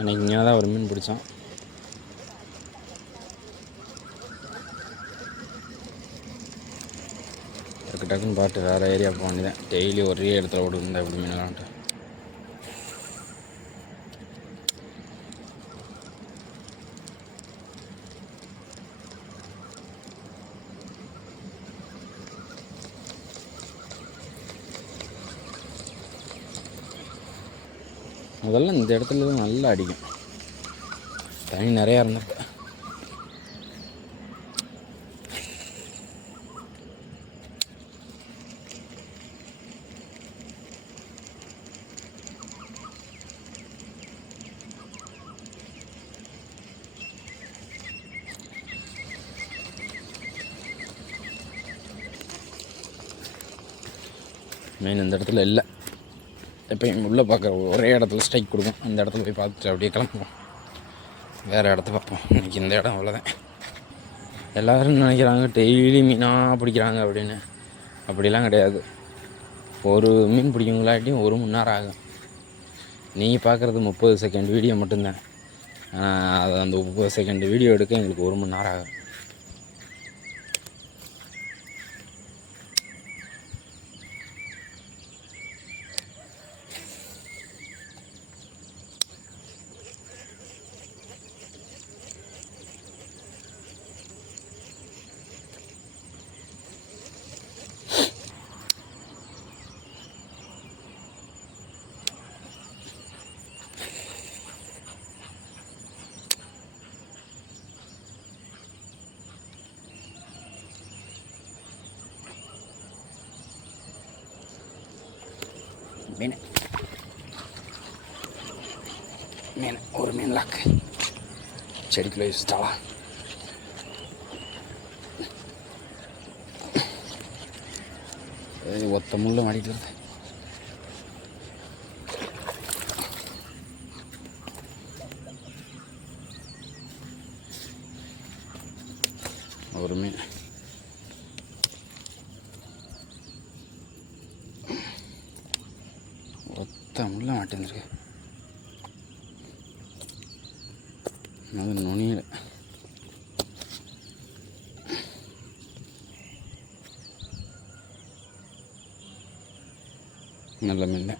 அன்றைக்கி இங்கே தான் ஒரு மீன் பிடிச்சோம். டக்கு டக்குன்னு பார்த்து வேறு ஏரியா போக வேண்டியதான். டெய்லி ஒரே இடத்துல ஓடுங்க எப்படி மீனலான்ட்டு. முதல்ல இந்த இடத்துல தான் நல்லா அடிக்கும். தண்ணி நிறையா இருந்திருக்கு. மெயின் இந்த இடத்துல இல்லை. எப்பயும் உள்ளே பார்க்குற ஒரே இடத்துல ஸ்ட்ரைக் கொடுக்கும். அந்த இடத்துல போய் பார்த்துட்டு அப்படியே கிளம்புவோம். வேறு இடத்த பார்ப்போம். இன்றைக்கி இந்த இடம் அவ்வளோதான். எல்லோரும் நினைக்கிறாங்க டெய்லி மீனாக பிடிக்கிறாங்க அப்படின்னு. அப்படிலாம் கிடையாது. ஒரு மீன் பிடிக்குங்களாட்டியும் 1 மணி நேரம் ஆகும். நீங்கள் பார்க்குறது 30 செகண்ட் வீடியோ மட்டும்தான். ஆனால் அது அந்த 30 செகண்ட் வீடியோ எடுக்க எங்களுக்கு 1 மணி நேரம் ஆகும். மீன் ஒரு மீன் லாக்கு செடிக்குள்ளே வச்சுட்டாளா. ஒத்த முள்ள மாட்டிட்டு வருது. ஒரு மீன் ஒத்த முள்ள மாட்டேந்துருக்கு. அது நுனியில் நல்ல மீன்.